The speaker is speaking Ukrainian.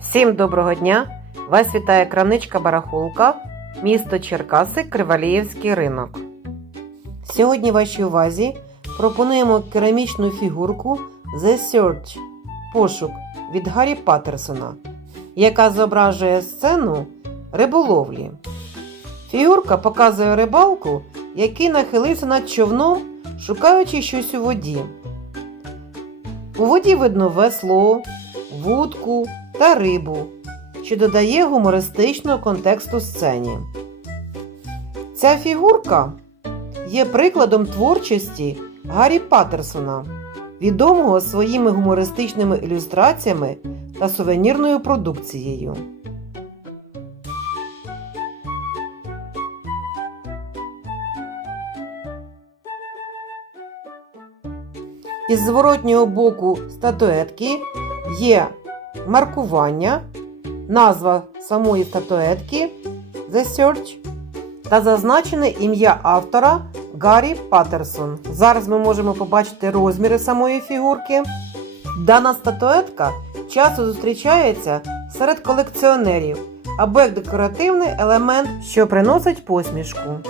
Всім доброго дня! Вас вітає крамничка Барахолка, місто Черкаси, Криваліївський ринок. Сьогодні вашій увазі пропонуємо керамічну фігурку The Search пошук від Гаррі Паттерсона, яка зображує сцену риболовлі. Фігурка показує рибалку, який нахилився над човном, шукаючи щось у воді. У воді видно весло, вудку та рибу, що додає гумористичного контексту сцені. Ця фігурка є прикладом творчості Гаррі Паттерсона, відомого своїми гумористичними ілюстраціями та сувенірною продукцією. Із зворотнього боку статуетки є маркування, назва самої статуетки The Search та зазначене ім'я автора Гаррі Паттерсон. Зараз ми можемо побачити розміри самої фігурки. Дана статуетка часто зустрічається серед колекціонерів або як декоративний елемент, що приносить посмішку.